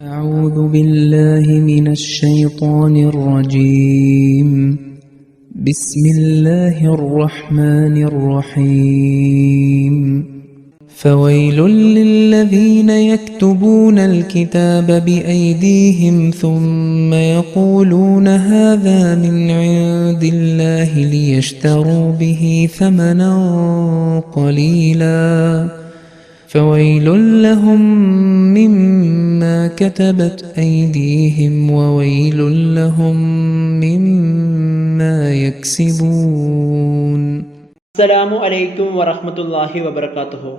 أعوذ بالله من الشيطان الرجيم. بسم الله الرحمن الرحيم. فويل للذين يكتبون الكتاب بأيديهم ثم يقولون هذا من عند الله ليشتروا به ثمنا قليلا فويل لهم مما كتبت أيديهم وويل لهم مما يكسبون. അസ്സലാമു അലൈക്കും വറഹ്മത്തുള്ളാഹി വബറകാതുഹു.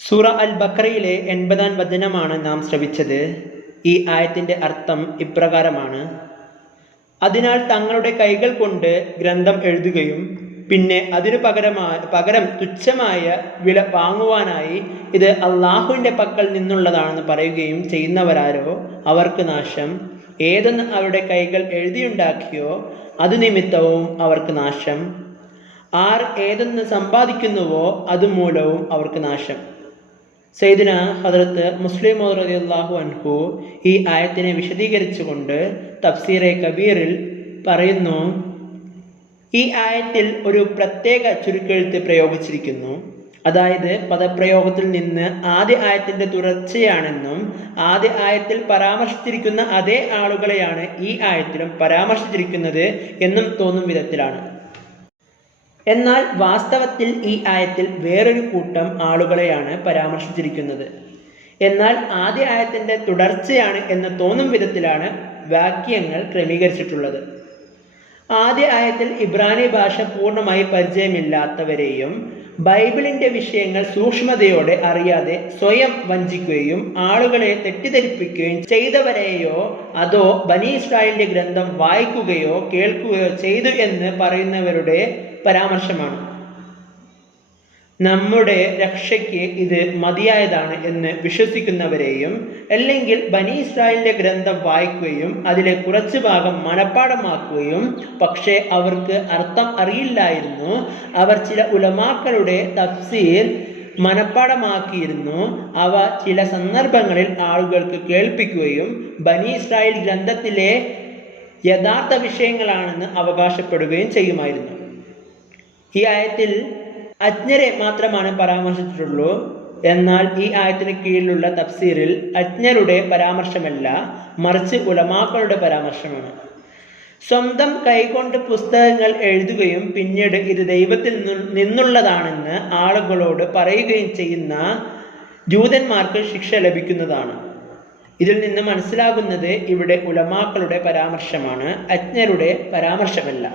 സൂറ അൽ ബഖറയിലെ 80-ാം വചനമാണ് നാം ശ്രവിച്ചത്. ഈ ആയത്തിന്റെ അർത്ഥം ഇപ്രകാരമാണ്: അതിനാൽ തങ്ങളുടെ കൈകൾ കൊണ്ട് ഗ്രന്ഥം എഴുതുകയും പിന്നെ അതിനു പകരം തുച്ഛമായ വില വാങ്ങുവാനായി ഇത് അള്ളാഹുവിൻ്റെ പക്കൽ നിന്നുള്ളതാണെന്ന് പറയുകയും ചെയ്യുന്നവരാരോ അവർക്ക് നാശം. ഏതൊന്ന് അവരുടെ കൈകൾ എഴുതിയുണ്ടാക്കിയോ അത് നിമിത്തവും അവർക്ക് നാശം. ആർ ഏതൊന്ന് സമ്പാദിക്കുന്നുവോ അതുമൂലവും അവർക്ക് നാശം. സയ്യിദുന ഹദ്റത്ത് മുസ്ലിം മൗഊദ് റളിയല്ലാഹു അൻഹു ഈ ആയത്തിനെ വിശദീകരിച്ചുകൊണ്ട് തഫ്സീറെ കബീറിൽ പറയുന്നു: ഈ ആയത്തിൽ ഒരു പ്രത്യേക ചുരുക്കെഴുത്ത് പ്രയോഗിച്ചിരിക്കുന്നു. അതായത് പദപ്രയോഗത്തിൽ നിന്ന് ആദ്യ ആയത്തിന്റെ തുടർച്ചയാണെന്നും ആദ്യ ആയത്തിൽ പരാമർശിച്ചിരിക്കുന്ന അതേ ആളുകളെയാണ് ഈ ആയത്തിലും പരാമർശിച്ചിരിക്കുന്നത് എന്നും തോന്നും വിധത്തിലാണ്. എന്നാൽ വാസ്തവത്തിൽ ഈ ആയത്തിൽ വേറൊരു കൂട്ടം ആളുകളെയാണ് പരാമർശിച്ചിരിക്കുന്നത്. എന്നാൽ ആദ്യ ആയത്തിന്റെ തുടർച്ചയാണ് എന്ന് തോന്നും വിധത്തിലാണ് വാക്യങ്ങൾ ക്രമീകരിച്ചിട്ടുള്ളത്. ആദ്യ ആയത്തിൽ ഇബ്രാനി ഭാഷ പൂർണ്ണമായി പരിചയമില്ലാത്തവരെയും ബൈബിളിന്റെ വിഷയങ്ങൾ സൂക്ഷ്മതയോടെ അറിയാതെ സ്വയം വഞ്ചിക്കുകയും ആളുകളെ തെറ്റിദ്ധരിപ്പിക്കുകയും ചെയ്തവരെയോ അതോ ബനി ഇസ്രായേലിന്റെ ഗ്രന്ഥം വായിക്കുകയോ കേൾക്കുകയോ ചെയ്തു എന്ന് പറയുന്നവരുടെ പരാമർശമാണ്. നമ്മുടെ രക്ഷയ്ക്ക് ഇത് മതിയായതാണ് എന്ന് വിശ്വസിക്കുന്നവരെയും അല്ലെങ്കിൽ ബനി ഇസ്രായേലിന്റെ ഗ്രന്ഥം വായിക്കുകയും അതിലെ കുറച്ചു ഭാഗം മനഃപ്പാഠമാക്കുകയും പക്ഷേ അവർക്ക് അർത്ഥം അറിയില്ലായിരുന്നു, അവർ ചില ഉലമാക്കളുടെ തഫ്സീർ മനഃപ്പാഠമാക്കിയിരുന്നു, അവ ചില സന്ദർഭങ്ങളിൽ ആളുകൾക്ക് കേൾപ്പിക്കുകയും ബനി ഇസ്രായേൽ ഗ്രന്ഥത്തിലെ യഥാർത്ഥ വിഷയങ്ങളാണെന്ന് അവകാശപ്പെടുകയും ചെയ്യുമായിരുന്നു. ഈ ആയത്തിൽ അജ്ഞരെ മാത്രമാണ് പരാമർശിച്ചിട്ടുള്ളൂ. എന്നാൽ ഈ ആയത്തിന് കീഴിലുള്ള തഫ്സീറിൽ അജ്ഞരുടെ പരാമർശമല്ല, മറിച്ച് ഉലമാക്കളുടെ പരാമർശമാണ്. സ്വന്തം കൈകൊണ്ട് പുസ്തകങ്ങൾ എഴുതുകയും പിന്നീട് ഇത് ദൈവത്തിൽ നിന്നുള്ളതാണെന്ന് ആളുകളോട് പറയുകയും ചെയ്യുന്ന ജൂതന്മാർക്ക് ശിക്ഷ ലഭിക്കുന്നതാണ്. ഇതിൽ നിന്ന് മനസ്സിലാകുന്നത് ഇവിടെ ഉലമാക്കളുടെ പരാമർശമാണ്, അജ്ഞരുടെ പരാമർശമല്ല.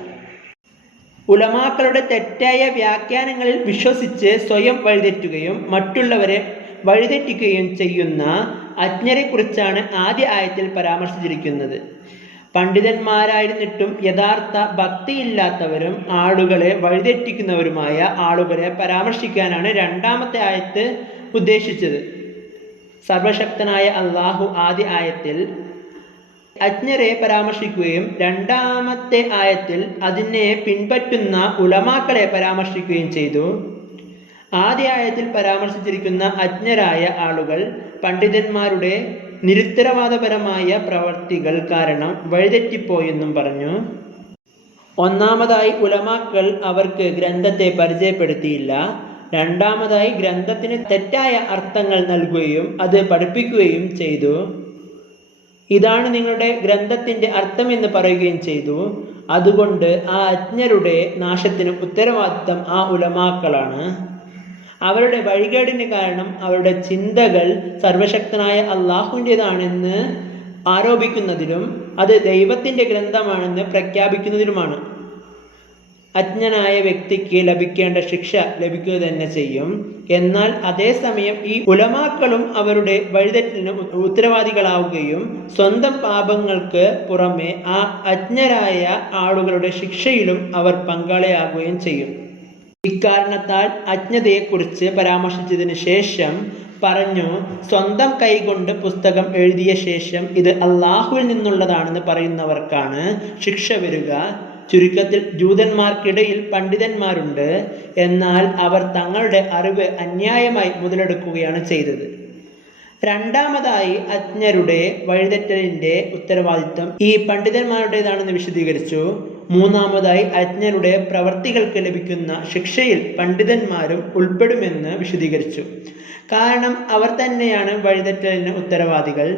ഉലമാക്കളുടെ തെറ്റായ വ്യാഖ്യാനങ്ങളിൽ വിശ്വസിച്ച് സ്വയം വഴിതെറ്റുകയും മറ്റുള്ളവരെ വഴിതെറ്റിക്കുകയും ചെയ്യുന്ന അജ്ഞരെ കുറിച്ചാണ് ആദ്യ ആയത്തിൽ പരാമർശിച്ചിരിക്കുന്നത്. പണ്ഡിതന്മാരായിരുന്നിട്ടും യഥാർത്ഥ ഭക്തിയില്ലാത്തവരും ആളുകളെ വഴിതെറ്റിക്കുന്നവരുമായ ആളുകളെ പരാമർശിക്കാനാണ് രണ്ടാമത്തെ ആയത്ത് ഉദ്ദേശിച്ചത്. സർവശക്തനായ അള്ളാഹു ആദ്യ ആയത്തിൽ അജ്ഞരെ പരാമർശിക്കുകയും രണ്ടാമത്തെ ആയത്തിൽ അതിനെ പിൻപറ്റുന്ന ഉലമാക്കളെ പരാമർശിക്കുകയും ചെയ്തു. ആദ്യ ആയത്തിൽ പരാമർശിച്ചിരിക്കുന്ന അജ്ഞരായ ആളുകൾ പണ്ഡിതന്മാരുടെ നിരുത്തരവാദപരമായ പ്രവർത്തികൾ കാരണം വഴിതെറ്റിപ്പോയെന്നും പറഞ്ഞു. ഒന്നാമതായി ഉലമാക്കൾ അവർക്ക് ഗ്രന്ഥത്തെ പരിചയപ്പെടുത്തിയില്ല. രണ്ടാമതായി ഗ്രന്ഥത്തിന് തെറ്റായ അർത്ഥങ്ങൾ നൽകുകയും അത് പഠിപ്പിക്കുകയും ചെയ്തു. ഇതാണ് നിങ്ങളുടെ ഗ്രന്ഥത്തിന്റെ അർത്ഥം എന്ന് പറയുകയും ചെയ്തു. അതുകൊണ്ട് ആ അജ്ഞരുടെ നാശത്തിന് ഉത്തരവാദിത്തം ആ ഉലമാക്കളാണ്. അവരുടെ വഴികേടിന് കാരണം അവരുടെ ചിന്തകൾ സർവശക്തനായ അള്ളാഹുവിൻ്റെതാണെന്ന് ആരോപിക്കുന്നതിലും അത് ദൈവത്തിന്റെ ഗ്രന്ഥമാണെന്ന് പ്രഖ്യാപിക്കുന്നതിലുമാണ്. അജ്ഞനായ വ്യക്തിക്ക് ലഭിക്കേണ്ട ശിക്ഷ ലഭിക്കുക തന്നെ ചെയ്യും. എന്നാൽ അതേസമയം ഈ ഉലമാക്കളും അവരുടെ വഴിതെറ്റിന് ഉത്തരവാദികളാവുകയും സ്വന്തം പാപങ്ങൾക്ക് പുറമെ ആ അജ്ഞരായ ആളുകളുടെ ശിക്ഷയിലും അവർ പങ്കാളിയാകുകയും ചെയ്യും. ഇക്കാരണത്താൽ അജ്ഞതയെക്കുറിച്ച് പരാമർശിച്ചതിന് ശേഷം പറഞ്ഞു: സ്വന്തം കൈകൊണ്ട് പുസ്തകം എഴുതിയ ശേഷം ഇത് അള്ളാഹുവിൽ നിന്നുള്ളതാണെന്ന് പറയുന്നവർക്കാണ് ശിക്ഷ വരിക. ചുരുക്കത്തിൽ ജൂതന്മാർക്കിടയിൽ പണ്ഡിതന്മാരുണ്ട്, എന്നാൽ അവർ തങ്ങളുടെ അറിവ് അന്യായമായി മുതലെടുക്കുകയാണ് ചെയ്തത്. രണ്ടാമതായി അജ്ഞരുടെ വഴിതെറ്റലിൻ്റെ ഉത്തരവാദിത്വം ഈ പണ്ഡിതന്മാരുടേതാണെന്ന് വിശദീകരിച്ചു. മൂന്നാമതായി അജ്ഞരുടെ പ്രവർത്തികൾക്ക് ലഭിക്കുന്ന ശിക്ഷയിൽ പണ്ഡിതന്മാരും ഉൾപ്പെടുമെന്ന് വിശദീകരിച്ചു. കാരണം അവർ തന്നെയാണ് വഴിതെറ്റലിന് ഉത്തരവാദികൾ.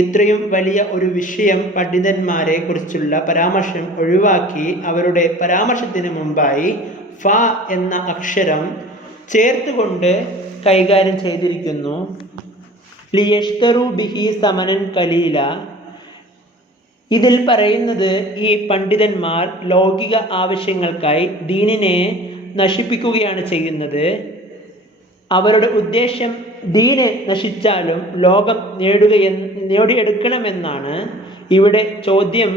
ഇത്രയും വലിയ ഒരു വിഷയം പണ്ഡിതന്മാരെ കുറിച്ചുള്ള പരാമർശം ഒഴിവാക്കി അവരുടെ പരാമർശത്തിന് മുമ്പായി ഫ എന്ന അക്ഷരം ചേർത്തുകൊണ്ട് കൈകാര്യം ചെയ്തിരിക്കുന്നു. ലിയഷ്തറു ബിഹി സമനൻ കലീല. ഇതിൽ പറയുന്നത് ഈ പണ്ഡിതന്മാർ ലൗകിക ആവശ്യങ്ങൾക്കായി ദീനിനെ നശിപ്പിക്കുകയാണ് ചെയ്യുന്നത്. അവരുടെ ഉദ്ദേശം ദീന് നശിച്ചാലും ലോകം നേടിയെടുക്കണമെന്നാണ്. ഇവിടെ ചോദ്യം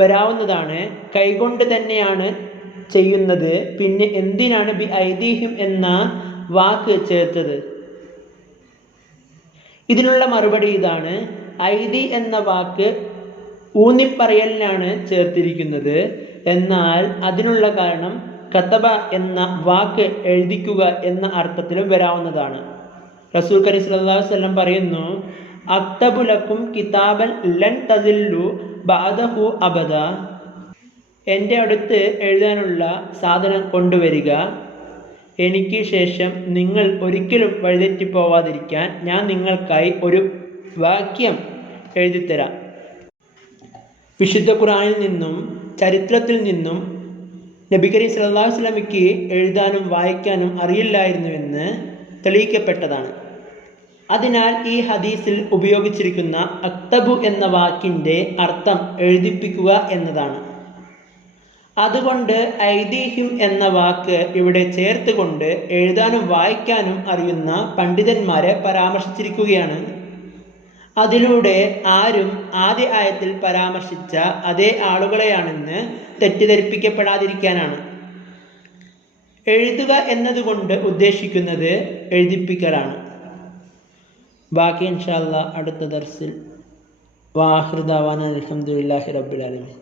വരാവുന്നതാണ്, കൈകൊണ്ട് തന്നെയാണ് ചെയ്യുന്നത്, പിന്നെ എന്തിനാണ് ബി ഐദീഹിം എന്ന വാക്ക് ചേർത്തത്? ഇതിനുള്ള മറുപടി ഇതാണ്. ഐദി എന്ന വാക്ക് ഊന്നിപ്പറയലിനാണ് ചേർത്തിരിക്കുന്നത്. എന്നാൽ അതിനുള്ള കാരണം കതബ എന്ന വാക്ക് എഴുതിക്കുക എന്ന അർത്ഥത്തിലും വരാവുന്നതാണ്. റസൂൽ കരീം സ്വല്ലല്ലാഹു അലൈഹി വസല്ലം പറയുന്നു, അക്തബു ലക്കും കിതാബൻ ലൻ തദില്ലു ബഅദഹു അബദ. എൻ്റെ അടുത്ത് എഴുതാനുള്ള സാധനം കൊണ്ടുവരിക, എനിക്ക് ശേഷം നിങ്ങൾ ഒരിക്കലും വഴിതെറ്റിപ്പോവാതിരിക്കാൻ ഞാൻ നിങ്ങൾക്കായി ഒരു വാക്യം എഴുതിത്തരാം. വിശുദ്ധ ഖുർആനിൽ നിന്നും ചരിത്രത്തിൽ നിന്നും നബി കരീം സല്ലല്ലാഹു അലൈഹി വസല്ലമയ്ക്ക് എഴുതാനും വായിക്കാനും അറിയില്ലായിരുന്നുവെന്ന് തെളിയിക്കപ്പെട്ടതാണ്. അതിനാൽ ഈ ഹദീസിൽ ഉപയോഗിച്ചിരിക്കുന്ന അക്തബു എന്ന വാക്കിൻ്റെ അർത്ഥം എഴുതിപ്പിക്കുക എന്നതാണ്. അതുകൊണ്ട് ഐദീഹിം എന്ന വാക്ക് ഇവിടെ ചേർത്തുകൊണ്ട് എഴുതാനും വായിക്കാനും അറിയുന്ന പണ്ഡിതന്മാരെ പരാമർശിച്ചിരിക്കുകയാണ്. അതിലൂടെ ആരും ആദ്യ ആയത്തിൽ പരാമർശിച്ച അതേ ആളുകളെയാണെന്ന് തെറ്റിദ്ധരിപ്പിക്കപ്പെടാതിരിക്കാനാണ്. എഴുതുക എന്നതുകൊണ്ട് ഉദ്ദേശിക്കുന്നത് എഴുതിപ്പിക്കലാണ്. ബാക്കി ഇൻഷാ അല്ലാഹ് അടുത്ത ദർസിൽ. വാഹിർ ദഅവാന അൽഹംദുലില്ലാഹി റബ്ബിൽ ആലമീൻ.